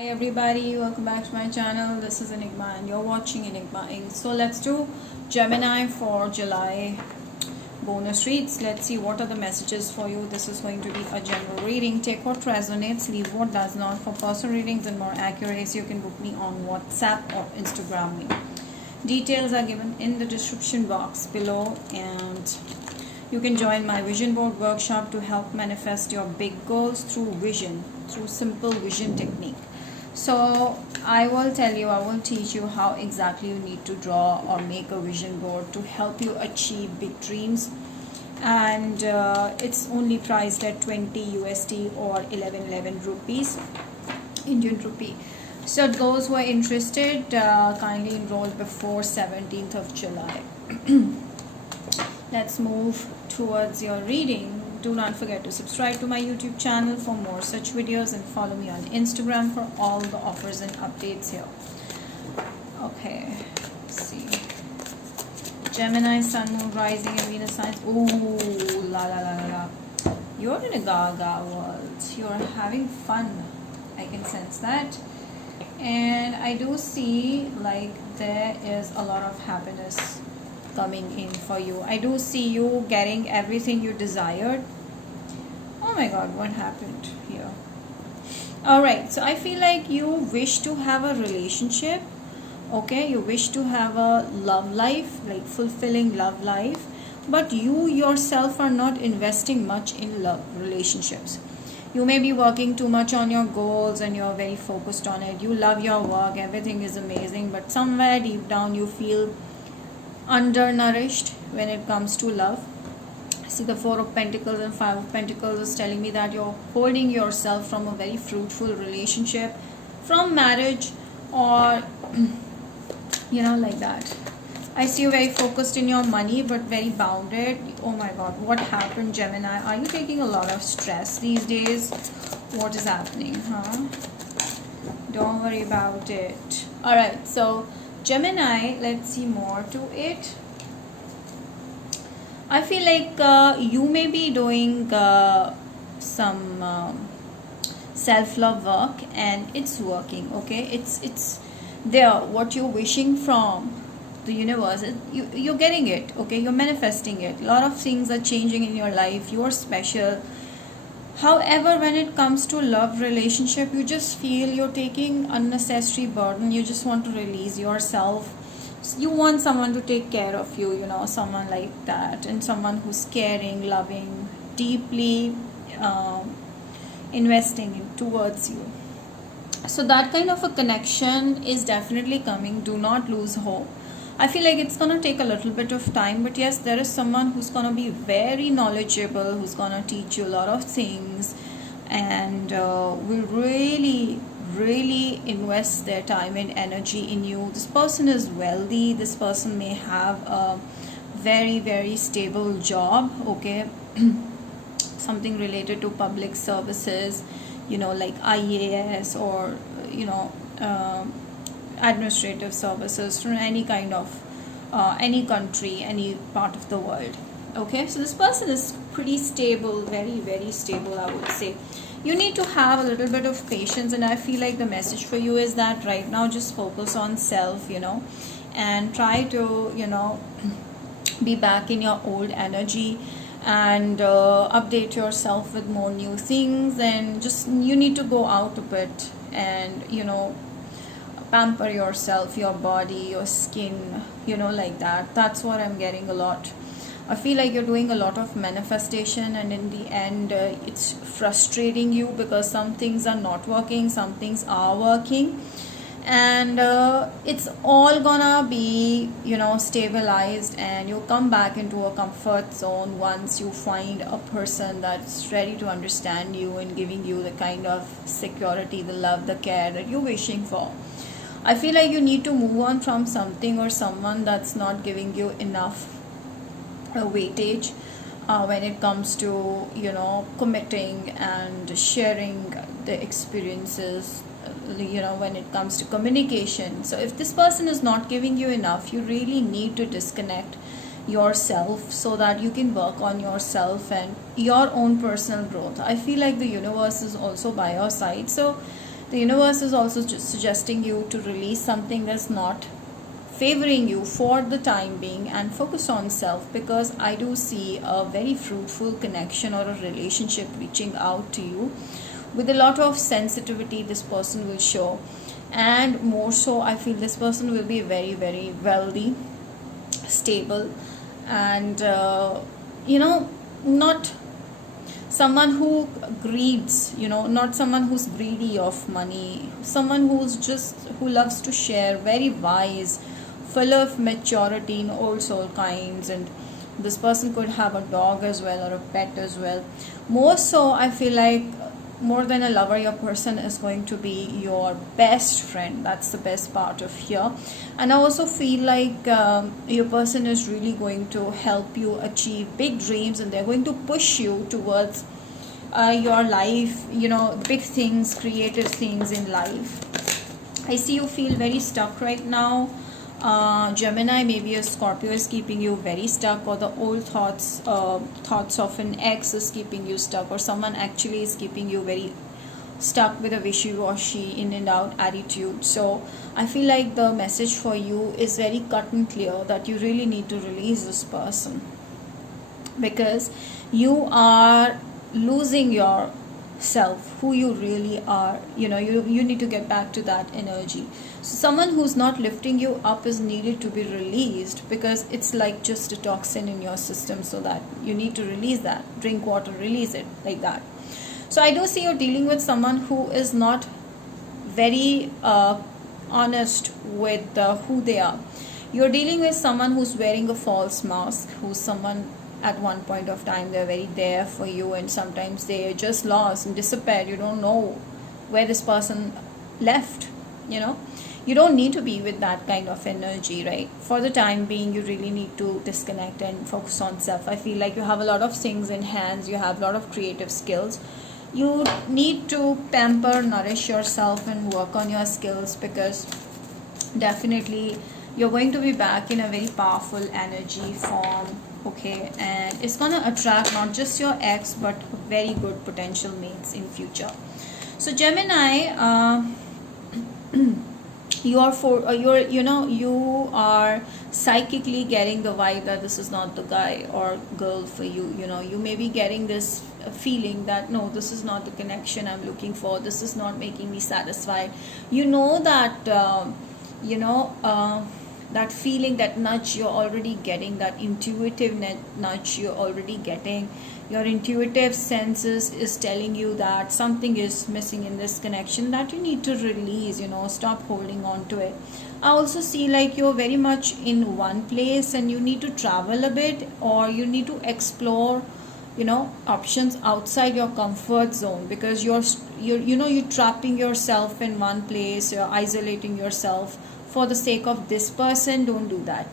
Hi everybody, welcome back to my channel. This is Enigma and you're watching Enigma Inc. So let's do Gemini for July bonus reads. Let's see what are the messages for you. This is going to be a general reading. Take what resonates, leave what does not. For personal readings and more accuracy, you can book me on WhatsApp or Instagram me. Details are given in the description box below, and you can join my vision board workshop to help manifest your big goals through vision, through simple vision technique. So I will teach you how exactly you need to draw or make a vision board to help you achieve big dreams. And it's only priced at 20 USD or 1111 rupees, Indian rupee. So those who are interested, kindly enroll before 17th of July. Let's move towards your reading. Do not forget to subscribe to my YouTube channel for more such videos and follow me on Instagram for all the offers and updates here. Okay, let's see. Gemini, Sun, Moon, Rising, and Venus signs. Ooh, la la la la la. You're in a gaga world. You're having fun. I can sense that. And I do see like there is a lot of happiness coming in for you. I do see you getting everything you desired. Oh my god, what happened here? Alright, so I feel like you wish to have a relationship. Okay, you wish to have a love life, like fulfilling love life, but you yourself are not investing much in love relationships. You may be working too much on your goals and you're very focused on it. You love your work, everything is amazing, but somewhere deep down you feel undernourished when it comes to love. See, the Four of Pentacles and Five of Pentacles is telling me that you're holding yourself from a very fruitful relationship, from marriage, or like that. I see you very focused in your money but very bounded. Oh my god, what happened, Gemini? Are you taking a lot of stress these days? What is happening, huh? Don't worry about it. Alright, so Gemini, let's see more to it. I feel like you may be doing some self-love work and it's working. Okay, it's there. What you're wishing from the universe, you're getting it. Okay, you're manifesting it. A lot of things are changing in your life. You're special. However, when it comes to love relationship, you just feel you're taking unnecessary burden. You just want to release yourself. You want someone to take care of you, someone like that, and someone who's caring, loving, deeply investing in towards you. So that kind of a connection is definitely coming. Do not lose hope. I feel like it's going to take a little bit of time, but yes, there is someone who's going to be very knowledgeable, who's going to teach you a lot of things, and will really invest their time and energy in you. This person is wealthy. This person may have a very stable job. Okay, something related to public services, like IAS or administrative services from any kind of any country, any part of the world. Okay, so this person is pretty stable, very stable, I would say. You need to have a little bit of patience, and I feel like the message for you is that right now just focus on self, and try to be back in your old energy, and update yourself with more new things, and just you need to go out a bit and pamper yourself, your body, your skin, like that. That's what I'm getting a lot. I feel like you're doing a lot of manifestation, and in the end it's frustrating you because some things are not working, some things are working, and it's all gonna be stabilized, and you'll come back into a comfort zone once you find a person that's ready to understand you and giving you the kind of security, the love, the care that you're wishing for. I feel like you need to move on from something or someone that's not giving you enough weightage when it comes to committing and sharing the experiences, when it comes to communication. So if this person is not giving you enough, you really need to disconnect yourself so that you can work on yourself and your own personal growth. I feel like the universe is also by your side, so The universe is also just suggesting you to release something that's not favoring you for the time being and focus on self, because I do see a very fruitful connection or a relationship reaching out to you with a lot of sensitivity this person will show. And more so, I feel this person will be very, very wealthy, stable, and not someone who greeds, not someone who's greedy of money, someone who loves to share, very wise, full of maturity in all soul kinds. And this person could have a dog as well, or a pet as well. More so, I feel like more than a lover, your person is going to be your best friend. That's the best part of here. And I also feel like your person is really going to help you achieve big dreams, and they're going to push you towards your life, big things, creative things in life. I see you feel very stuck right now. Gemini, maybe a Scorpio is keeping you very stuck, or the old thoughts of an ex is keeping you stuck, or someone actually is keeping you very stuck with a wishy-washy, in and out attitude. So I feel like the message for you is very cut and clear, that you really need to release this person, because you are losing your self, who you really are. You need to get back to that energy. So someone who's not lifting you up is needed to be released, because it's like just a toxin in your system, so that you need to release that. Drink water, release it, like that. So I do see you're dealing with someone who is not very honest with who they are. You're dealing with someone who's wearing a false mask, who's someone at one point of time they're very there for you, and sometimes they're just lost and disappeared. You don't know where this person left. You don't need to be with that kind of energy, right? For the time being, you really need to disconnect and focus on self. I feel like you have a lot of things in hands, you have a lot of creative skills. You need to pamper, nourish yourself, and work on your skills, because definitely you're going to be back in a very powerful energy form. Okay, and it's gonna attract not just your ex, but very good potential mates in future. So Gemini, you are psychically getting the vibe that this is not the guy or girl for you. You may be getting this feeling that no, this is not the connection I'm looking for, this is not making me satisfied. That feeling, that nudge you're already getting, that intuitive nudge you're already getting. Your intuitive senses is telling you that something is missing in this connection, that you need to release. Stop holding on to it. I also see like you're very much in one place, and you need to travel a bit, or you need to explore options outside your comfort zone, because you're trapping yourself in one place, you're isolating yourself for the sake of this person. Don't do that.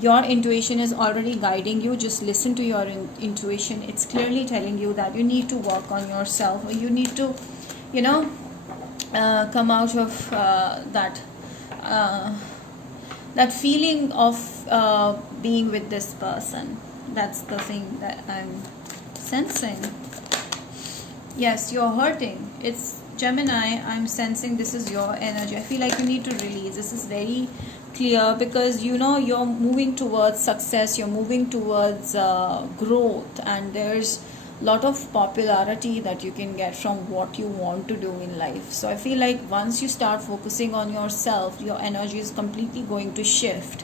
Your intuition is already guiding you. Just listen to your intuition. It's clearly telling you that you need to work on yourself, or you need to come out of that feeling of being with this person. That's the thing that I'm sensing. Yes, you're hurting. It's Gemini, I'm sensing this is your energy. I feel like you need to release. This is very clear, because you're moving towards success, you're moving towards growth, and there's a lot of popularity that you can get from what you want to do in life. So I feel like once you start focusing on yourself, your energy is completely going to shift.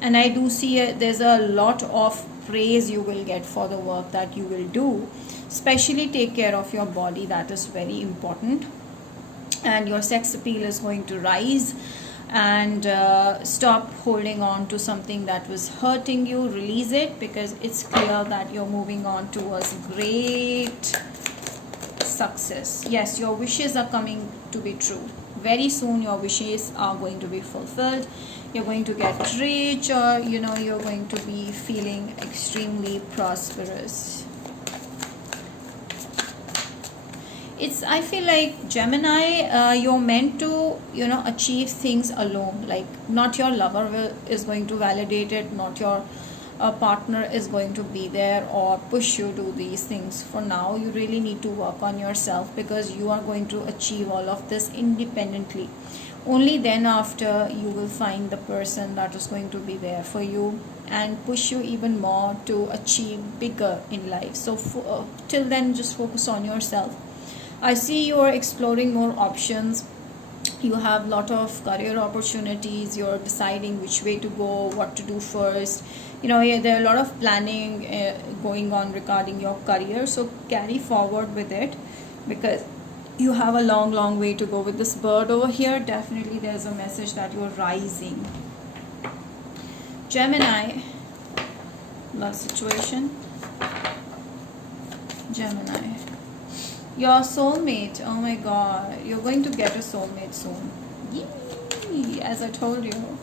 And I do see there's a lot of praise you will get for the work that you will do. Especially take care of your body, that is very important. And your sex appeal is going to rise. And stop holding on to something that was hurting you. Release it, because it's clear that you're moving on towards great success. Yes, your wishes are coming to be true. Very soon your wishes are going to be fulfilled. You're going to get rich, or you're going to be feeling extremely prosperous. I feel like Gemini, you're meant to achieve things alone. Like, not your lover is going to validate it, not your a partner is going to be there or push you to these things. For now, you really need to work on yourself, because you are going to achieve all of this independently. Only then after you will find the person that is going to be there for you and push you even more to achieve bigger in life. So till then, just focus on yourself. I see you are exploring more options. You have a lot of career opportunities. You're deciding which way to go, what to do first. There are a lot of planning going on regarding your career. So carry forward with it, because you have a long way to go. With this bird over here, definitely there's a message that you're rising. Gemini, love situation. Gemini, your soulmate. Oh my god, you're going to get a soulmate soon. Yee! As I told you,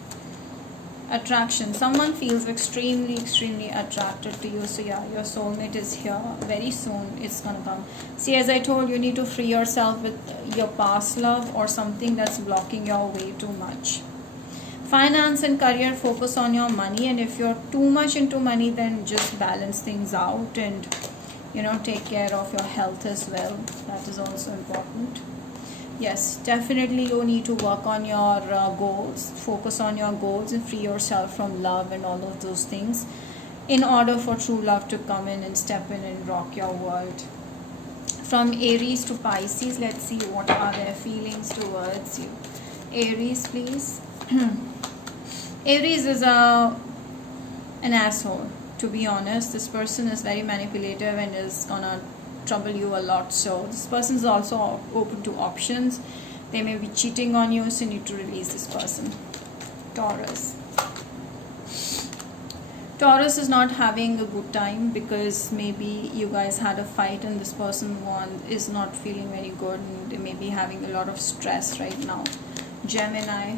attraction. Someone feels extremely attracted to you. So yeah, your soulmate is here. Very soon it's gonna come. See, as I told you, you need to free yourself with your past love or something that's blocking your way too much. Finance and career, focus on your money, and if you're too much into money, then just balance things out, and take care of your health as well. That is also important. Yes, definitely you need to work on your goals, focus on your goals, and free yourself from love and all of those things in order for true love to come in and step in and rock your world. From Aries to Pisces, let's see what are their feelings towards you. Aries, please. Aries is an asshole, to be honest. This person is very manipulative and is gonna trouble you a lot. So this person is also open to options. They may be cheating on you, so you need to release this person. Taurus. Taurus is not having a good time, because maybe you guys had a fight and this person is not feeling very good, and they may be having a lot of stress right now. Gemini.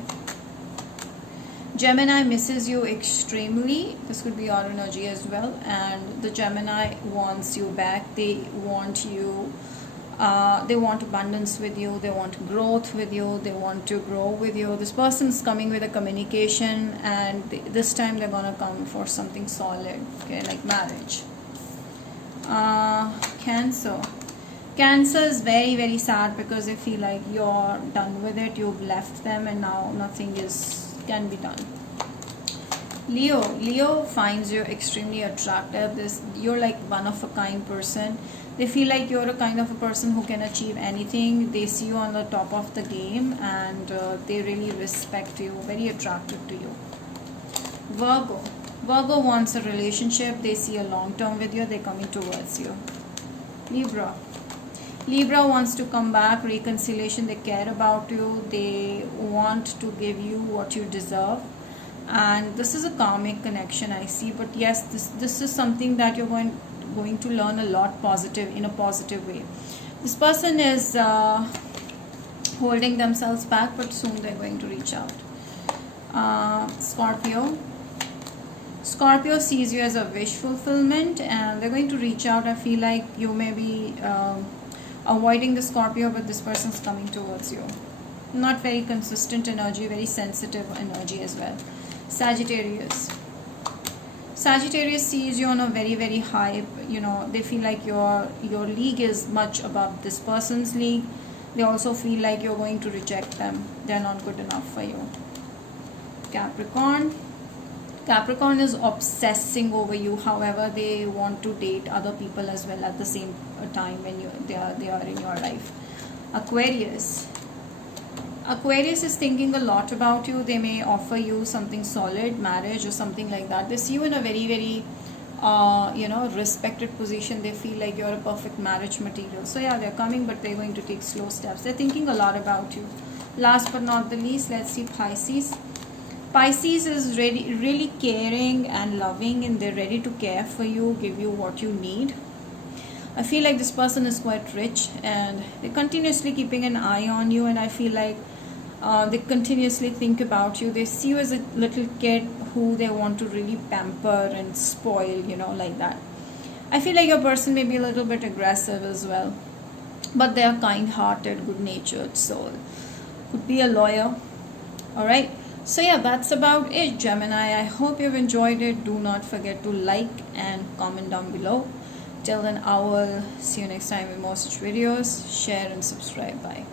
Gemini misses you extremely. This could be your energy as well, and the Gemini wants you back. They want you, they want abundance with you, they want growth with you, they want to grow with you. This person's coming with a communication, and this time they're gonna come for something solid, okay, like marriage. Cancer. Cancer is very sad, because they feel like you're done with it, you've left them, and now nothing can be done. Leo finds you extremely attractive. You're like one of a kind person. They feel like you're a kind of a person who can achieve anything. They see you on the top of the game, and they really respect you, very attracted to you. Virgo wants a relationship. They see a long term with you. They're coming towards you. Libra wants to come back, reconciliation. They care about you. They want to give you what you deserve, and this is a karmic connection, I see. But yes, this is something that you're going to learn a lot in a positive way. This person is holding themselves back, but soon they're going to reach out. Scorpio sees you as a wish fulfillment, and they're going to reach out. I feel like you may be avoiding the Scorpio, but this person's coming towards you. Not very consistent energy, very sensitive energy as well. Sagittarius sees you on a very high, they feel like your league is much above this person's league. They also feel like you're going to reject them. They're not good enough for you. Capricorn is obsessing over you. However, they want to date other people as well at the same time when they are in your life. Aquarius is thinking a lot about you. They may offer you something solid, marriage or something like that. They see you in a very respected position. They feel like you're a perfect marriage material. So yeah, they're coming, but they're going to take slow steps. They're thinking a lot about you. Last but not the least, let's see Pisces. Pisces is really caring and loving, and they're ready to care for you, give you what you need. I feel like this person is quite rich, and they're continuously keeping an eye on you, and I feel like they continuously think about you. They see you as a little kid who they want to really pamper and spoil, like that. I feel like your person may be a little bit aggressive as well, but they are kind-hearted, good-natured soul. Could be a lawyer. Alright, So yeah, that's about it, Gemini. I hope you've enjoyed it. Do not forget to like and comment down below. Till then, I will see you next time with more such videos. Share and subscribe. Bye.